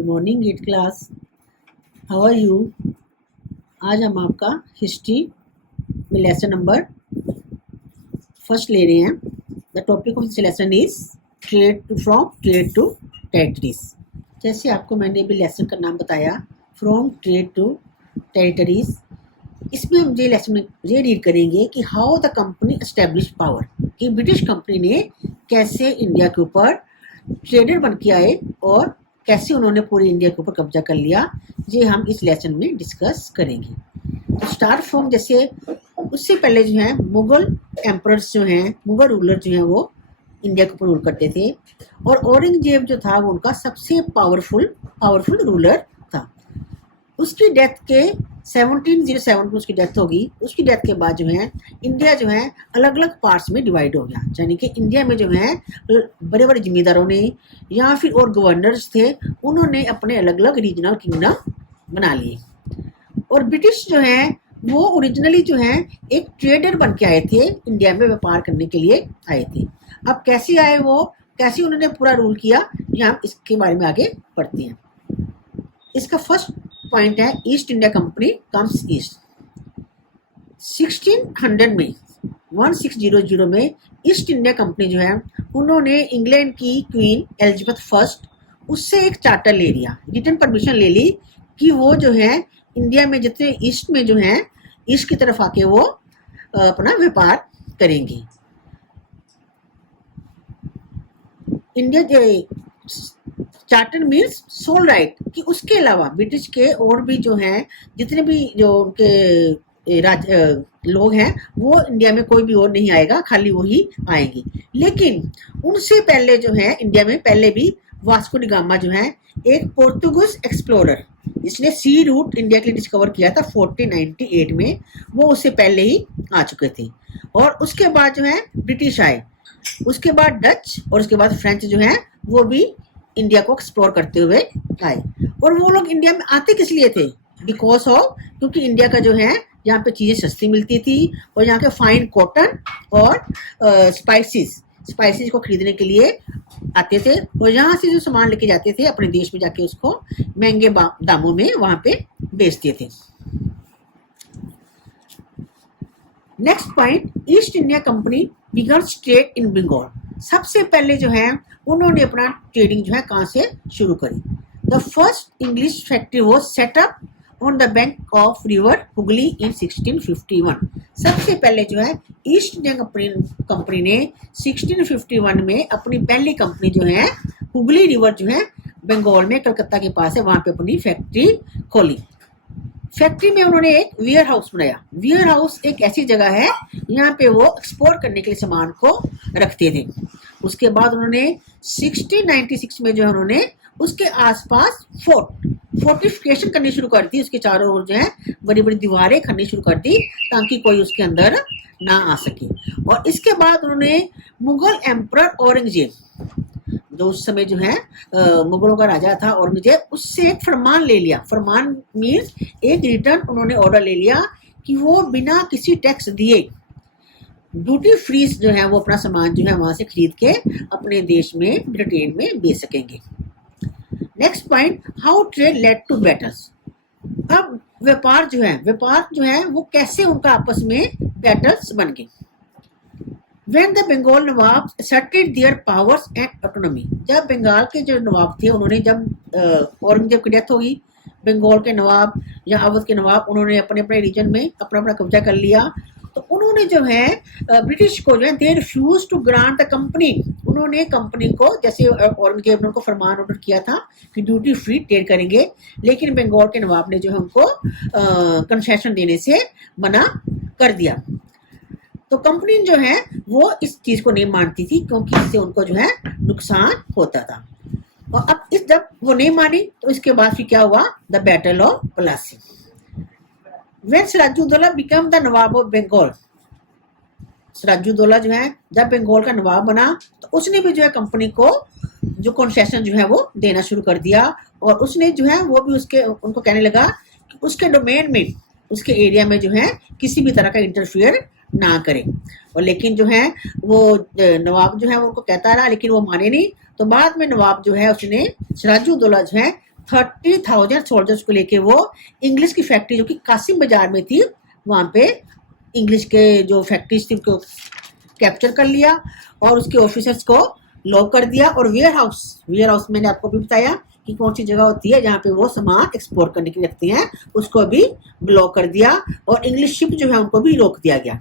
Good morning 8th class. How are you? आज हम आपका हिस्ट्री में लेसन नंबर फर्स्ट ले रहे हैं। The topic of this lesson is trade to territories. जैसे आपको मैंने अभी लेसन का नाम बताया, फ्रॉम ट्रेड टू टेरिटरीज, इसमें हम ये लेसन में ये रीड करेंगे कि how the company establish power, कि ब्रिटिश कंपनी ने कैसे इंडिया के ऊपर ट्रेडर बन के आए और कैसे उन्होंने पूरे इंडिया के ऊपर कब्जा कर लिया। ये हम इस लेसन में डिस्कस करेंगे। तो स्टार्ट फ्रॉम, जैसे उससे पहले जो है मुगल एम्परर्स जो हैं, मुगल रूलर जो हैं, वो इंडिया के ऊपर रूल करते थे और औरंगजेब जो था वो उनका सबसे पावरफुल रूलर था। उसकी डेथ के 1707 में उसकी डेथ होगी। उसकी डेथ के बाद जो है इंडिया जो है अलग अलग पार्ट्स में डिवाइड हो गया। यानी कि इंडिया में जो है बड़े बड़े जमींदारों ने या फिर और गवर्नर्स थे, उन्होंने अपने अलग अलग रीजनल किंगडम बना लिए। और ब्रिटिश जो है वो ओरिजिनली जो है एक ट्रेडर बन के आए थे, इंडिया में व्यापार करने के लिए आए थे। अब कैसे आए वो, कैसे उन्होंने पूरा रूल किया, ये हम इसके बारे में आगे पढ़ते हैं। इसका फर्स्ट पॉइंट है east India company comes east. 1600 में 1600 में ईस्ट इंडिया कंपनी जो है उन्होंने इंग्लैंड की क्वीन एलिजाबेथ फर्स्ट, उससे एक चार्टर ले लिया, रिटन परमिशन ले ली कि वो जो है इंडिया में जितने ईस्ट में जो है ईस्ट की तरफ आके वो अपना व्यापार करेंगे। India charter means sole right, कि उसके अलावा ब्रिटिश के और भी जो हैं जितने भी जो उनके लोग हैं वो इंडिया में कोई भी और नहीं आएगा, खाली वही आएंगे। लेकिन उनसे पहले जो है इंडिया में पहले भी वास्को डी गामा जो है एक पोर्तुगीज एक्सप्लोरर, जिसने सी रूट इंडिया के लिए डिस्कवर किया था 1498 में, वो उससे पहले ही आ चुके थे। और उसके बाद जो है ब्रिटिश आए, उसके बाद डच और उसके बाद फ्रेंच जो है वो भी इंडिया को एक्सप्लोर करते हुए आए। और वो लोग इंडिया में आते किस लिए थे? बिकॉज ऑफ, क्योंकि इंडिया का जो है यहाँ पे चीज़ें सस्ती मिलती थी और यहाँ के फाइन कॉटन और स्पाइसेस को खरीदने के लिए आते थे। और यहाँ से जो सामान लेके जाते थे अपने देश में जाके उसको महंगे दामों में वहाँ पे बेचते थे। Next point, East India Company began trade in Bengal. सबसे पहले जो है उन्होंने अपना ट्रेडिंग जो है कहाँ से शुरू करी। The first English factory was set up on the bank of river Hooghly in 1651। सबसे पहले जो है ईस्ट इंडिया कंपनी ने 1651 में अपनी पहली कंपनी जो है हुगली रिवर जो है बंगाल में कलकत्ता के पास है, वहां पे अपनी फैक्ट्री खोली। फैक्ट्री में उन्होंने एक वेयर हाउस बनाया। वेयर हाउस एक ऐसी जगह है यहाँ पे वो एक्सपोर्ट करने के लिए सामान को रखते थे। उसके बाद उन्होंने 1696 में जो है उन्होंने उसके आसपास फोर्टिफिकेशन करनी शुरू कर दी। उसके चारों ओर जो है बड़ी बड़ी दीवारें खड़नी शुरू कर दी ताकि कोई उसके अंदर ना आ सके। और इसके बाद उन्होंने मुगल एम्परर औरंगजेब, जो उस समय जो है मुगलों का राजा था औरंगजेब, उससे एक फरमान ले लिया। फरमान मीन्स एक रिटर्न उन्होंने ऑर्डर ले लिया कि वो बिना किसी टैक्स दिए ड्यूटी फ्री जो है वो अपना सामान जो है वहां से खरीद के अपने देश में ब्रिटेन में बेच सकेंगे। Next point, how trade led to battles. अब व्यापार जो है वो कैसे उनका आपस में बैटल्स बन गए। When the Bengal Nawab asserted their powers and autonomy, जब बंगाल के जो नवाब थे उन्होंने, जब औरंगजेब की डेथ होगी, बंगाल के नवाब या अवध के नवाब उन्होंने अपने अपने रीजन में अपना कब्जा कर लिया, तो उन्होंने जो है ब्रिटिश को जो है they refuse to grant the company. उन्होंने कंपनी को, जैसे औरंगजेब ने उनको फरमान ऑर्डर किया था कि ड्यूटी फ्री ट्रेड करेंगे, लेकिन बंगाल के नवाब ने जो है उनको कंसेशन देने से मना कर दिया। तो कंपनी जो है वो इस चीज को नहीं मानती थी क्योंकि इससे उनको जो है नुकसान होता था। और अब जब वो नहीं मानी तो इसके बाद फिर क्या हुआ, the battle of Plassey. When Sirajuddaula became the nawab of Bengal, Sirajuddaula जो है जब बंगाल का नवाब बना तो उसने भी जो है कंपनी को जो कंसेशन जो है वो देना शुरू कर दिया। और उसने जो है वो भी उनको कहने लगा कि उसके डोमेन में, उसके एरिया में जो है किसी भी तरह का इंटरफियर ना करें। और लेकिन जो है वो नवाब जो है वो उनको कहता रहा, लेकिन वो माने नहीं। तो बाद में नवाब जो है उसने सिराजुद्दौला जो है 30,000 सोल्जर्स को लेके वो इंग्लिश की फैक्ट्री जो कि कासिम बाजार में थी वहाँ पे इंग्लिश के जो फैक्ट्रीज थी उनको कैप्चर कर लिया और उसके ऑफिसर्स को लॉक कर दिया। और वेयर हाउस मैंने आपको भी बताया कि कौन सी जगह होती है जहाँ पे वो सामान एक्सपोर्ट करने के लिए रखते हैं, उसको भी ब्लॉक कर दिया और इंग्लिश शिप जो है उनको भी रोक दिया गया।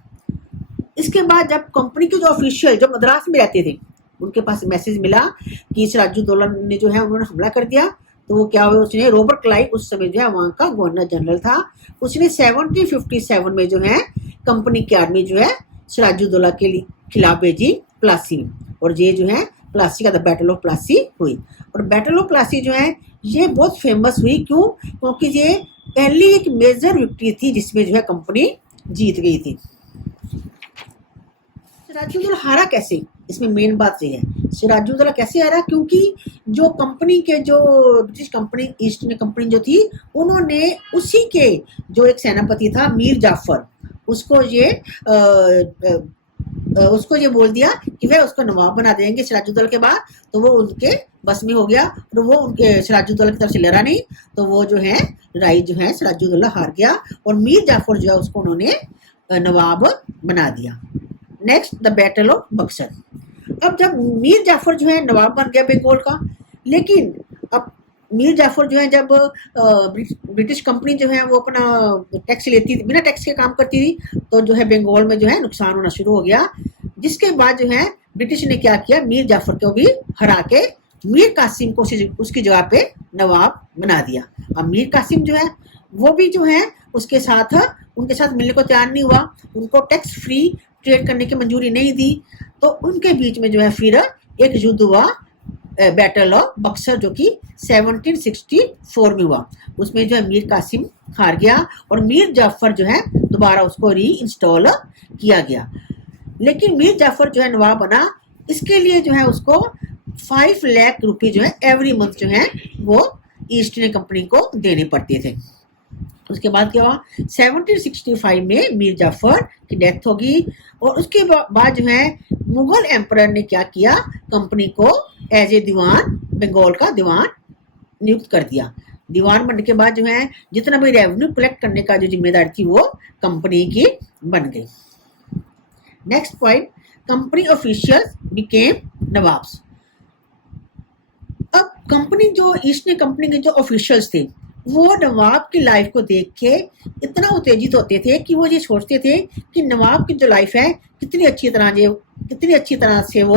इसके बाद जब कंपनी के जो ऑफिशियल जो मद्रास में रहते थे उनके पास मैसेज मिला कि सिराजुद्दौला ने जो है उन्होंने हमला कर दिया, तो वो क्या हुआ, उसने रॉबर्ट क्लाइव उस समय जो है वहाँ का गवर्नर जनरल था, उसने 1757 में जो है कंपनी की आर्मी जो है सिराजुद्दौला के खिलाफ भेजी प्लासी में, और ये जो है प्लासी का द बैटल ऑफ प्लासी हुई। और बैटल ऑफ प्लासी जो है ये बहुत फेमस हुई, क्यों? क्योंकि ये पहली एक मेजर विक्ट्री थी जिसमें जो है कंपनी जीत गई थी। सिराजुद्दौला हारा कैसे, इसमें मेन बात ये है सिराजुद्दौला कैसे हारा, क्योंकि जो कंपनी के जो British company east India company जो थी उन्होंने उसी के जो एक सेनापति था मीर जाफर उसको ये बोल दिया कि वह उसको नवाब बना देंगे सिराजुद्दौला के बाद, तो वो उनके बस में हो गया और वो उनके सिराजुद्दौला की तरफ से लड़ा नहीं, तो वो जो है लड़ाई जो है सिराजुद्दौला हार गया और मीर जाफर जो है उसको उन्होंने नवाब बना दिया। Next the battle of Buxar. अब जब मीर जाफर जो है नवाब बन गया बंगाल का, लेकिन अब मीर जाफर जो है जब ब्रिटिश कंपनी जो है वो अपना टैक्स लेती थी, बिना टैक्स के काम करती थी, तो जो है बंगाल में जो है नुकसान होना शुरू हो गया। जिसके बाद जो है ब्रिटिश ने क्या किया, मीर जाफर को भी हरा के मीर कासिम को उसकी जगह पे नवाब बना दिया। अब मीर कासिम जो है वो भी जो है उनके साथ मिलने को तैयार नहीं हुआ, उनको टैक्स फ्री ट्रेड करने की मंजूरी नहीं दी, तो उनके बीच में जो है फिर एक युद्ध हुआ बैटल ऑफ बक्सर जो कि 1764 में हुआ। उसमें जो है मीर कासिम हार गया और मीर जाफर जो है दोबारा उसको री इंस्टॉल किया गया। लेकिन मीर जाफर जो है नवाब बना, इसके लिए जो है उसको 5 लाख रुपए जो है एवरी मंथ जो है वो ईस्ट इंडिया कंपनी को देने पड़ते थे। उसके बाद क्या हुआ, 1765 में मीर जाफर की डेथ होगी और उसके बाद जो है मुगल एम्परर ने क्या किया, कंपनी को एज ए दीवान, बंगाल का दीवान नियुक्त कर दिया। दीवान बनने के बाद जो है जितना भी रेवेन्यू कलेक्ट करने का जो जिम्मेदारी थी वो कंपनी की बन गई। Next point, company officials became nawabs. अब कंपनी जो ईस्ट इंडिया कंपनी के जो ऑफिशियल्स थे वो नवाब की लाइफ को देख के इतना उत्तेजित होते थे कि वो ये सोचते थे कि नवाब की जो लाइफ है कितनी अच्छी तरह से वो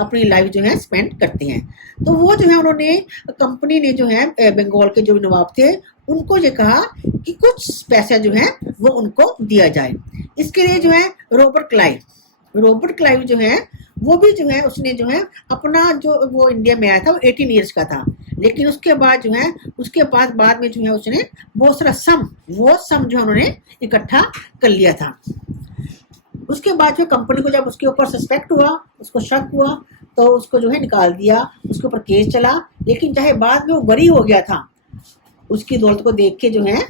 अपनी लाइफ जो है स्पेंड करते हैं। तो वो जो है उन्होंने कंपनी ने जो है बंगाल के जो नवाब थे उनको ये कहा कि कुछ पैसा जो है वो उनको दिया जाए। इसके लिए जो है रॉबर्ट क्लाइव जो है वो भी जो है उसने जो है अपना जो वो इंडिया में आया था वो 18 ईयर्स का था, लेकिन उसके बाद बाद में जो है उसने बहुत सारा सम जो है उन्होंने इकट्ठा कर लिया था। उसके बाद जो कंपनी को जब उसके ऊपर सस्पेक्ट हुआ, उसको शक हुआ, तो उसको जो है निकाल दिया, उसके ऊपर केस चला, लेकिन चाहे बाद में वो बरी हो गया था, उसकी दौलत को देख के जो है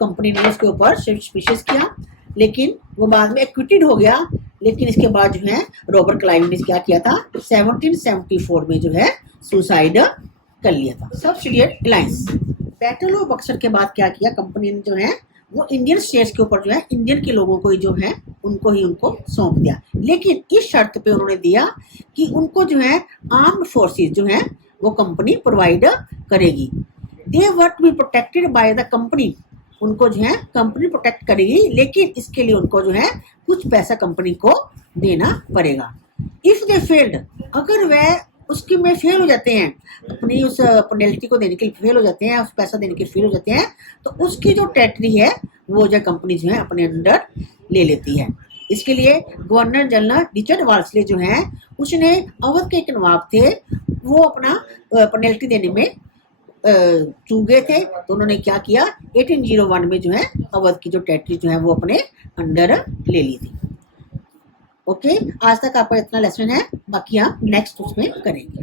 कंपनी ने उसके ऊपर सस्पिशियस किया, लेकिन वो बाद में एक्विटेड हो गया। लेकिन इसके बाद जो है रॉबर्ट क्लाइव ने क्या किया था, 1774 में जो है सुसाइड कर लिया था। Subsidiary alliance. Battle of Buxar के बाद क्या किया, कंपनी ने जो है वो इंडियन स्टेट्स के ऊपर जो है इंडियन के लोगों को जो है उनको सौंप दिया, लेकिन इस शर्त पे उन्होंने दिया कि उनको जो है आर्म्ड फोर्सेस जो है वो कंपनी प्रोवाइड करेगी। They were to be protected by the company, उनको जो है कंपनी प्रोटेक्ट करेगी, लेकिन इसके लिए उनको जो है कुछ पैसा कंपनी को देना पड़ेगा। इफ दे फेल्ड, अगर वह उसके में फेल हो जाते हैं, अपनी उस पेनल्टी को देने के लिए फेल हो जाते हैं, उस पैसा देने के लिए फेल हो जाते हैं, तो उसकी जो टेरिटरी है वो जो कंपनी जो है अपने अंडर ले लेती है। इसके लिए गवर्नर जनरल रिचर्ड वाल्सले जो है उसने अवध के एक नवाब थे, वो अपना पेनल्टी देने में चूक गए थे, तो उन्होंने क्या किया, 1801 में जो है अवध की जो टेरिटरी जो है वो अपने अंडर ले ली थी। ओके, आज तक आपका इतना लेसन है, बाकी हम नेक्स्ट उसमें करेंगे।